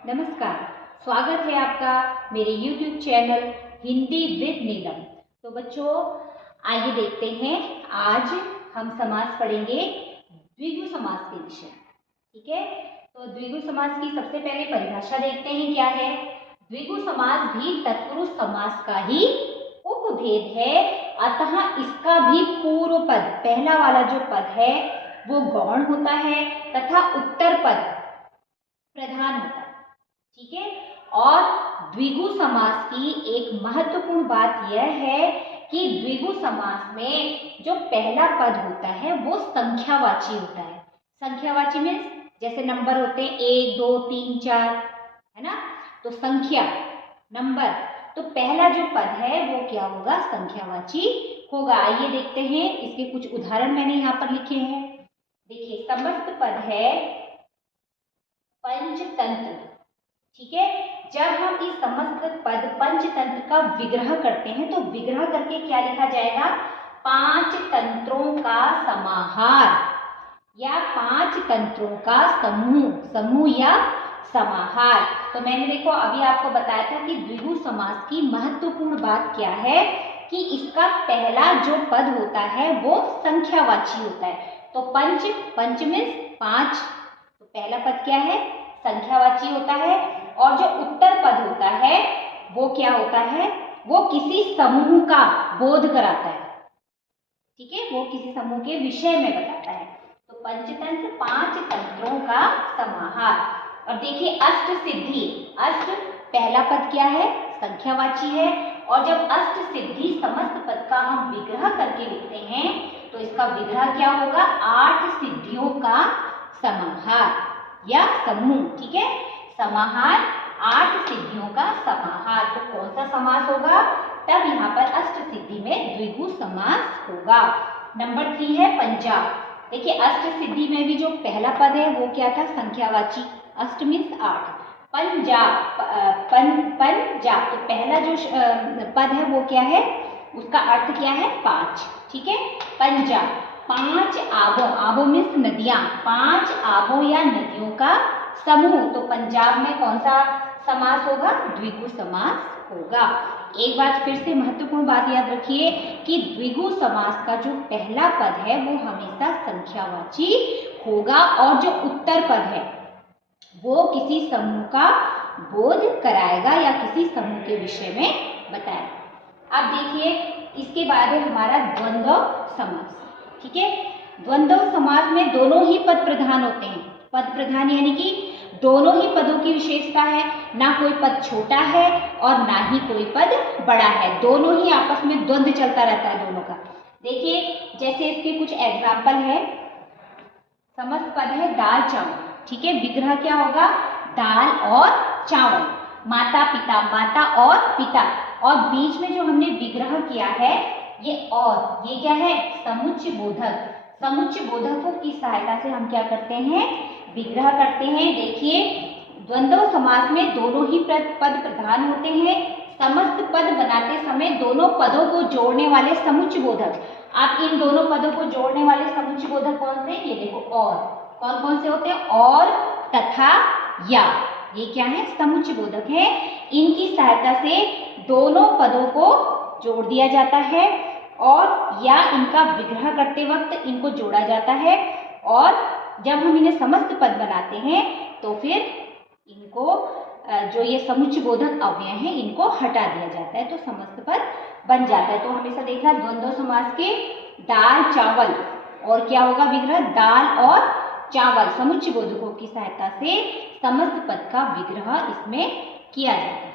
नमस्कार, स्वागत है आपका मेरे YouTube चैनल हिंदी विद नीलम। तो बच्चों, आइए देखते हैं, आज हम समास पढ़ेंगे द्विगु समास के विषय। ठीक है, तो द्विगु समास की सबसे पहले परिभाषा देखते हैं क्या है। द्विगु समास भी तत्पुरुष समास का ही उपभेद है, अतः इसका भी पूर्व पद, पहला वाला जो पद है वो गौण होता है तथा उत्तर पद प्रधान होता है। ठीक है, और द्विगु समास की एक महत्वपूर्ण बात यह है कि द्विगु समास में जो पहला पद होता है वो संख्यावाची होता है। संख्यावाची मीन्स जैसे नंबर होते हैं 1 2 3 4, है ना, तो संख्या नंबर, तो पहला जो पद है वो क्या होगा, संख्यावाची होगा। आइए देखते हैं, इसके कुछ उदाहरण मैंने यहाँ पर लिखे हैं। देखिए, समस्त पद है पंचतंत्र। ठीक है, जब हम इस समस्त पद पंचतंत्र का विग्रह करते हैं तो विग्रह करके क्या लिखा जाएगा, 5 तंत्रों का समाहार या 5 तंत्रों का समूह, समूह या समाहार। तो मैंने देखो अभी आपको बताया था कि द्विगु समास की महत्वपूर्ण बात क्या है कि इसका पहला जो पद होता है वो संख्यावाची होता है। तो पंच मीन्स 5, तो पहला पद क्या है, संख्यावाची होता है। और जो उत्तर पद होता है वो क्या होता है, वो किसी समूह का बोध कराता है। ठीक है, वो किसी समूह के विषय में बताता है। तो पंचतंत्र 5 तंत्रों का समाहार। और देखिए अष्ट सिद्धि, अष्ट पहला पद क्या है, संख्यावाची है। और जब अष्ट सिद्धि समस्त पद का हम विग्रह करके लिखते हैं तो इसका विग्रह क्या होगा, 8 सिद्धियों का समाहार या समूह। ठीक है, समाहार 8 सिद्धियों का समाहार। तो कौन सा समास होगा, तब यहाँ पर अष्ट सिद्धि में द्विगु समास होगा। नंबर 3 है पंजाब। देखिए अष्ट सिद्धि में भी जो पहला पद है वो क्या था, संख्यावाची, अष्ट मीन्स 8, पंजाब पंजाब, तो पहला जो पद है वो क्या है, उसका अर्थ क्या है, 5। ठीक है, पंजाब 5 आबों, आबों मीन्स नदियां, 5 आबों या नदियों का समूह। तो पंजाब में कौन सा समास होगा, द्विगु समास होगा। एक बात फिर से महत्वपूर्ण बात याद रखिए कि द्विगु समास का जो पहला पद है वो हमेशा संख्यावाची होगा और जो उत्तर पद है वो किसी समूह का बोध कराएगा या किसी समूह के विषय में बताएगा। अब देखिए, इसके बाद है हमारा द्वंद्व समास। ठीक है, द्वंद्व समास में दोनों ही पद प्रधान होते हैं। पद प्रधान यानी कि दोनों ही पदों की विशेषता है, ना कोई पद छोटा है और ना ही कोई पद बड़ा है, दोनों ही आपस में द्वंद्व चलता रहता है दोनों का। देखिए जैसे इसके कुछ एग्जाम्पल है, समस्त पद है दाल चावल। ठीक है, विग्रह क्या होगा, दाल और चावल, माता पिता, माता और पिता, और बीच में जो हमने विग्रह किया है ये और, ये क्या है, समुच्चय बोधक। समुच्चय बोधकों की सहायता से हम क्या करते हैं, विग्रह करते हैं। देखिए द्वंद्व समास में दोनों ही पद प्रधान होते हैं। समस्त पद बनाते समय दोनों पदों को जोड़ने वाले समुच्चय बोधक, आप इन दोनों पदों को जोड़ने वाले समुच्चय बोधक कौन से, ये देखो, और कौन कौन से होते हैं, और तथा या, ये क्या है, समुच्चय बोधक है। इनकी सहायता से दोनों पदों को जोड़ दिया जाता है और या इनका विग्रह करते वक्त इनको जोड़ा जाता है, और जब हम इन्हें समस्त पद बनाते हैं तो फिर इनको जो ये समुच्चय बोधक अव्यय हैं इनको हटा दिया जाता है, तो समस्त पद बन जाता है। तो हमेशा देखना द्वंद्व समास के दाल चावल, और क्या होगा विग्रह, दाल और चावल, समुच्चय बोधकों की सहायता से समस्त पद का विग्रह इसमें किया जाता है।